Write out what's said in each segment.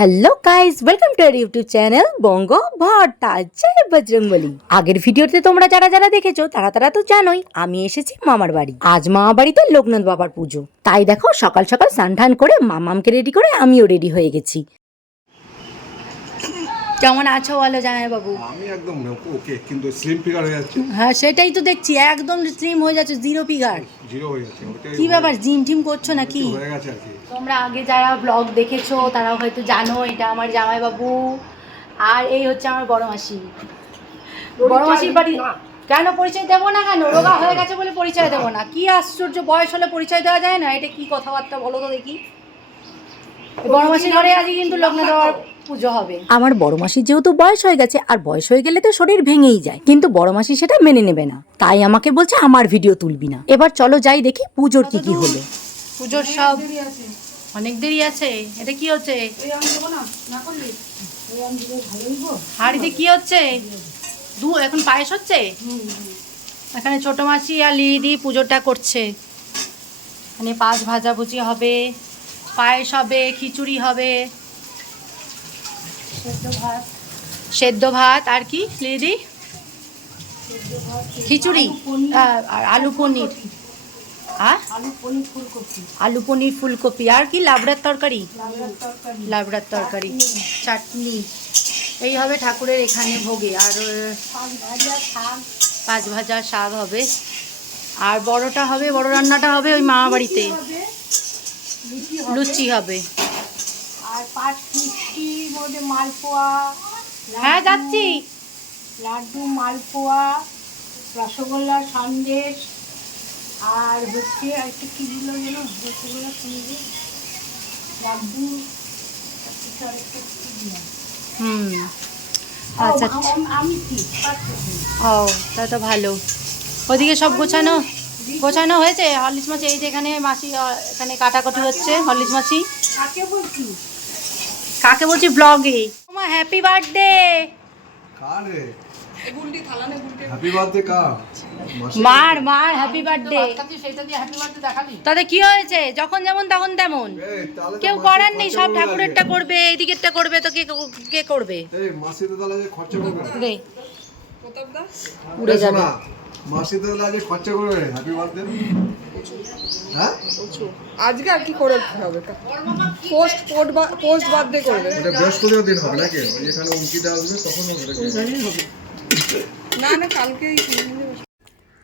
Hello guys welcome to our YouTube channel Banga Bhatta জয় বজরঙ্গলি আগের ভিডিওতে তোমরা যারা যারা দেখেছ, তারা তারা তো জানোই, আমি এসেছি মামার বাড়ি। আজ মামা বাড়িতে লোকনাথ বাবার পুজো। তাই দেখো, সকাল সকাল স্নান করে মামামকে রেডি করে আমিও রেডি হয়ে গেছি। কেমন আছো বলো জামাই বাবু আমি একদম ওকে কিন্তু স্লিম ফিগার হয়ে যাচ্ছে। হ্যাঁ সেটাই তো দেখছি একদম স্লিম হয়ে যাচ্ছে জিরো ফিগার জিরো হয়ে যাচ্ছে কি ব্যাপার জিম টিম করছ নাকি? হয়ে গেছে আর কি। তোমরা আগে যারা ব্লগ দেখেছ তারাও হয়তো জানো এটা আমার জামাইবাবু। আর এই হচ্ছে আমার বড় মাসি। বড় মাসির বাড়ি কেন পরিচয় দেবো না কেন? রোগা হয়ে গেছে বলে পরিচয় দেবো না। কি আশ্চর্য বয়স হলে পরিচয় দেওয়া যায় না? এটা কি কথাবার্তা বলো তো দেখি। বড় মাসির ঘরে আজকে কিন্তু লগ্ন দেওয়ার পুজো হবে। আমার বড় মাসির যেহেতু বয়স হয়ে গেছে আর বয়স হয়ে গেলে তো শরীর ভেঙেই যায়। কিন্তু বড় মাসি সেটা মেনে নেবে না। তাই আমাকে বলছে আমার ভিডিও তুলবি না। এবার চলো যাই দেখি পুজোর কি কি হলো। পুজোর সব অনেক দেরি আছে। এটা কি হচ্ছে? হাড়িতে কি হচ্ছে? দু এখন পায়েস হচ্ছে? এখানে ছোট মাসি আর লিদি পুজোটা করছে। এখানে পাঁচ ভাজাভুজি হবে পায়েস হবে খিচুড়ি হবে। সেদ্ধ ভাত। আর কি? লিদি খিচুড়ি? আর আলু পনির। আর? আলু পনির ফুলকপি। আর কি? লাবড়ার তরকারি? লাবড়ার তরকারি। চাটনি। এই হবে ঠাকুরের এখানে ভোগে। আর পাঁচ ভাজা শাক। হবে। আর বড়টা হবে বড় রান্নাটা হবে ওই মামা বাড়িতে। লুচি হবে। আর পাঁচ মিষ্টির মধ্যে মালপোয়া হ্যাঁ যাচ্ছি। লাড্ডু মালপোয়া রসগোল্লা সন্দেশ আর হচ্ছে একটা কি দিল যেন? রসগোল্লা সন্দেশ লাড্ডু? হুম। আচ্ছা। ও তা তো ভালো। ওদিকে সব গোছানো? গোছানো হয়েছে? হলিস মাছি এই যে এখানে মাসি এখানে কাটাকাটি হচ্ছে হলিস মাছি। কাকে বলছি কাকে বলছি? ব্লগে তোমার হ্যাপি বার্থডে কার? রে হ্যাপি বার্থডে কার মার মার হ্যাপি বার্থডে সেটা দিয়ে হ্যাপি বার্থডে দেখালি? তাতে কি হয়েছে? যখন যেমন তখন তেমন। কেউ করার নেই সব ঠাকুরেরটা করবে এদিকেরটা করবে তো কে কে করবে? উড়ে যাবে। মাসি তাহলে আজকে খরচা করবে হ্যাপি বার্থডে হ্যাঁ? আজকে আর কি করে হবে? পোস্ট পোস্ট বার্থডে করবে ওটা বৃহস্পতিবার দিন হবে নাকি? ওই যেখানে অঙ্কিতা আসবে তখন হবে। না না কালকেই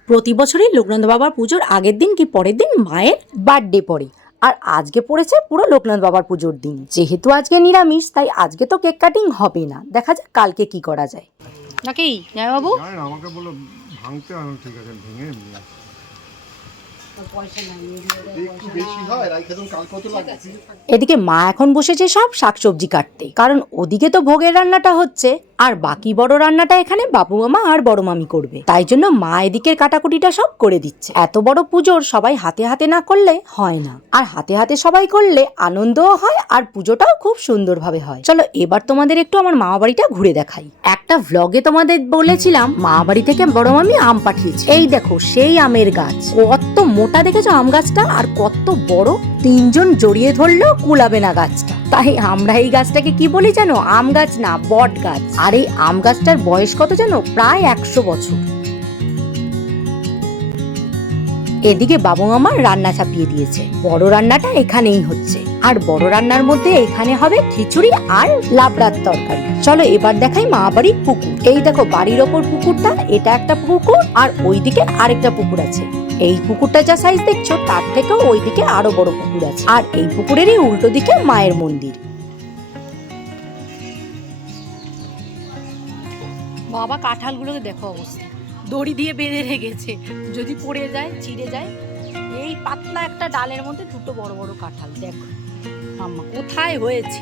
প্রতি বছরই লোকনাথ বাবার পুজোর আগের দিন কি পরের দিন মায়ের বার্থডে পড়ে? আর আজকে পড়েছে পুরো লোকনাথ বাবার পুজোর দিন। যেহেতু আজকে নিরামিষ তাই আজকে তো কেক কাটিং হবে না। দেখা যাক কালকে কি করা যায়। নাকি? বাবু আমাকে বলো ভাঙতে আমি ঠিক আছে ভেঙে নিয়ে। এদিকে মা এখন বসেছে সব শাকসবজি কাটতে কারণ ওদিকে তো ভোগের রান্নাটা হচ্ছে। আর বাকি বড় রান্নাটা এখানে বাবু মামা আর বড় মামি করবে। তাই জন্য মা এদিকের কাটাকুটিটা সব করে দিচ্ছে। এত বড় পুজোর সবাই হাতে হাতে না করলে হয় না। আর হাতে হাতে সবাই করলে আনন্দও হয় আর পুজোটাও খুব সুন্দরভাবে হয়। চলো এবার তোমাদের একটু আমার মামা বাড়িটা ঘুরে দেখাই। একটা ভ্লগে তোমাদের বলেছিলাম মা বাড়ি থেকে বড় মামি আম পাঠিয়েছে। এই দেখো, সেই আমের গাছ। কত মোটা দেখেছ আম গাছটা? আর কত বড় তিনজন জড়িয়ে ধরলেও কুলাবে না গাছটা। তাই আমরা এই গাছটাকে কি বলি জানো? আম গাছ না, বট গাছ। আর এই আম গাছটার বয়স কত জানো? প্রায় একশো বছর। এদিকে বাবু আমার রান্না চাপিয়ে দিয়েছে। বড় রান্নাটা এখানেই হচ্ছে। আর বড় রান্নার মধ্যে এখানে হবে খিচুড়ি আর লাবড়ার তরকারি। চলো এবার দেখাই মা বাড়ির পুকুর। এই দেখো বাড়ির ওপর পুকুরটা, এটা একটা পুকুর আর ওইদিকে আরেকটা পুকুর আছে। এই পুকুরটা যা সাইজ দেখছ, তার থেকেও ওইদিকে আরও বড় পুকুর আছে। আর এই পুকুরেরই উল্টো দিকে মায়ের মন্দির। বাবা কাঁঠালগুলোকে দেখো অবস্থা। দড়ি দিয়ে বেঁধে রেখেছে। যদি পড়ে যায় ছিঁড়ে যায়, এই পাতলা একটা ডালের মধ্যে দুটো বড় বড় কাঁঠাল, দেখো। আম্মা, কোথায় হয়েছে?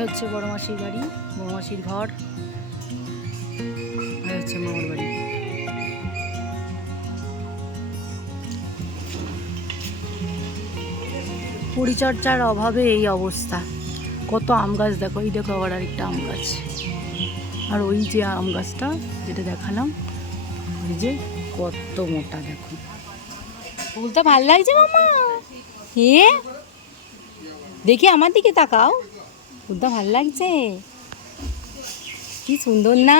হচ্ছে বড় মাসির বাড়ি বড় মাসির ঘর, আর হচ্ছে মামার বাড়ি। পরিচর্যার অভাবে এই অবস্থা। কত আম গাছ দেখো এই দেখো আবার আরেকটা আম গাছ। আর ওই যে আম গাছটা যেটা দেখালাম ওই যে কত মোটা দেখো। ফুলটা ভালো লাগছে মামা। এ দেখি আমার দিকে তাকাও। ফুলটা ভালো লাগছে। কি সুন্দর না?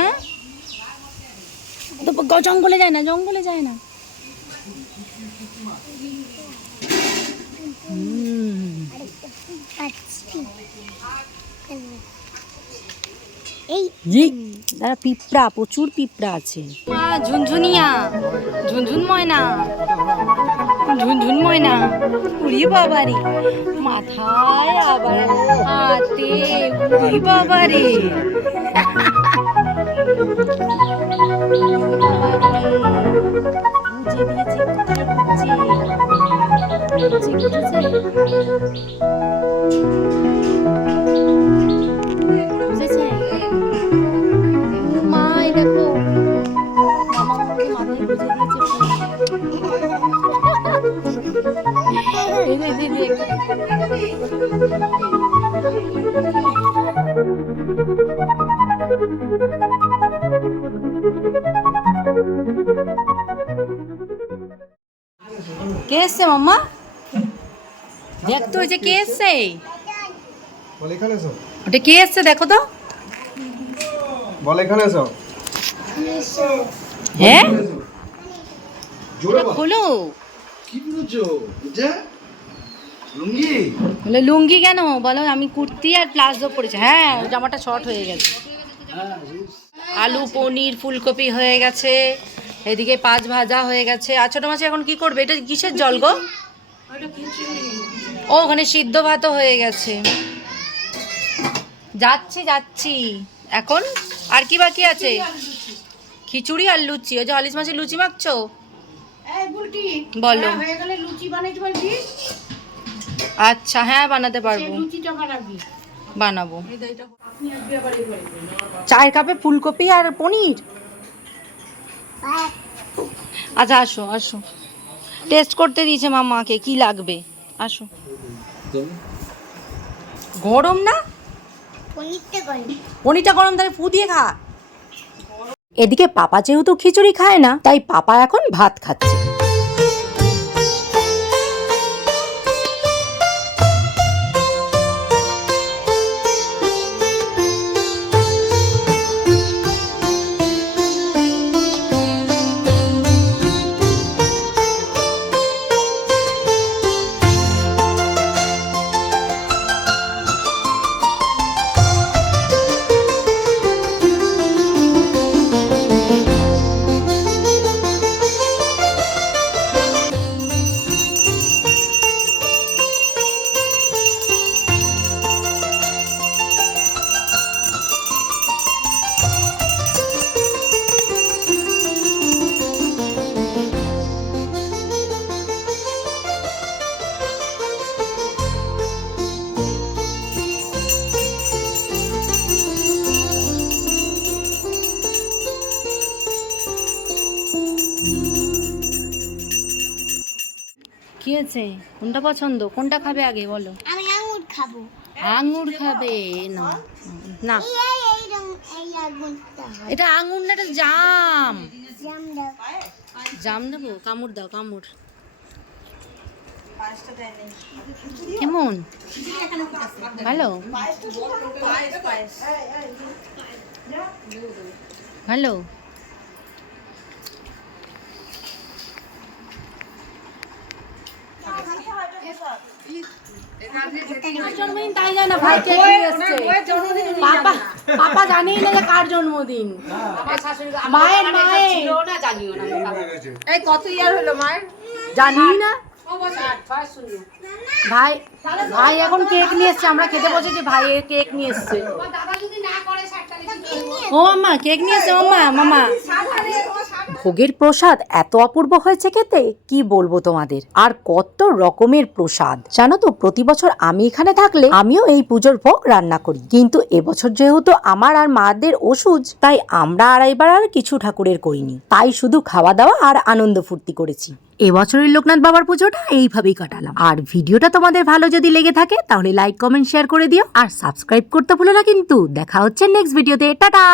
তো জঙ্গলে যায় না জঙ্গলে যায় না। পিঁপড়া, প্রচুর পিঁপড়া আছে। ঝুনঝুনিয়া, ঝুনঝুন ময়না ঝুনঝুন ময়না। উড়ি বাবারে, মাথায় আবার হাতে উড়ি বাবারে। বুঝে দিয়েছে কোথায় বুঝেছে মা এই দেখো আমাকে দে, দে, কে এসছে মাম্মা? যে কে এসছে বল এখানে এসো। ওটা কে এসছে দেখো তো। বল এখানে এসো। হ্যাঁ? খোলো। কি বলছো? বুঝে লুঙ্গি? বলে লুঙ্গি কেন? বলো আমি কুর্তি আর প্লাজো পরেছি। হ্যাঁ জামাটা শর্ট হয়ে গেছে। আলু পনির ফুলকপি হয়ে গেছে। এদিকে পাঁচ ভাজা হয়ে গেছে। আর ছোটো মাছ এখন কি করবে? এটা কিসের জল গো? ও ওখানে সিদ্ধ ভাতও হয়ে গেছে। যাচ্ছি যাচ্ছি। এখন? আর কি বাকি আছে? খিচুড়ি আর লুচি। ওই যে হলিস মাছের লুচি মাখছো? বলো। হ্যাঁ, আচ্ছা হ্যাঁ বানাতে পারব। বানাবো। চায়ের কাপে ফুলকপি আর পনির? আচ্ছা আসো আসো। টেস্ট করতে দিয়েছে মামাকে কি লাগবে? আসো। গরম না? পনিরটা গরম। তাহলে ফু দিয়ে খা। এদিকে পাপা যেহেতু খিচুড়ি খায় না তাই পাপা এখন ভাত খাচ্ছে। হয়েছে? কোনটা পছন্দ? কোনটা খাবে আগে বলো। আমি আঙুর খাব। আঙুর খাবে? না না। এই এই এই রং এই আগুনটা এটা আঙুর না এটা জাম। জাম জাম দেবো? কামড় দাও কামড়। কেমন? ভালো? ভালো জন্মদিন তাই জানে না ভাই কেক নিয়ে এসছে পাপা পাপা জানেই না। যে কার জন্মদিন। মায়ের মায়ের। এই কত ইয়ার হলো মায়ের? জানি না। ভাই ভাই এখন কেক নিয়ে এসছে। আমরা খেতে বসেছি ভাই কেক নিয়ে এসছে। ও মামা কেক নিয়ে এসছে মামা। মামা ভোগের প্রসাদ এত অপূর্ব হয়েছে খেতে? কি বলব তোমাদের? আর কত রকমের প্রসাদ? জানো তো, প্রতি বছর আমি এখানে থাকলে আমিও এই পুজোর ভোগ রান্না করি। কিন্তু এবছর যেহেতু আমার আর মাদের ওষুধ, তাই আমরা আর এবার আর কিছু ঠাকুরের করিনি। তাই শুধু খাওয়া দাওয়া আর আনন্দ ফুর্তি করেছি। এবছরের লোকনাথ বাবার পুজোটা এইভাবেই কাটালাম। আর ভিডিওটা তোমাদের ভালো যদি লেগে থাকে, তাহলে লাইক কমেন্ট শেয়ার করে দিও। আর সাবস্ক্রাইব করতে ভুলো না কিন্তু। দেখা হচ্ছে নেক্সট ভিডিওতে টাটা!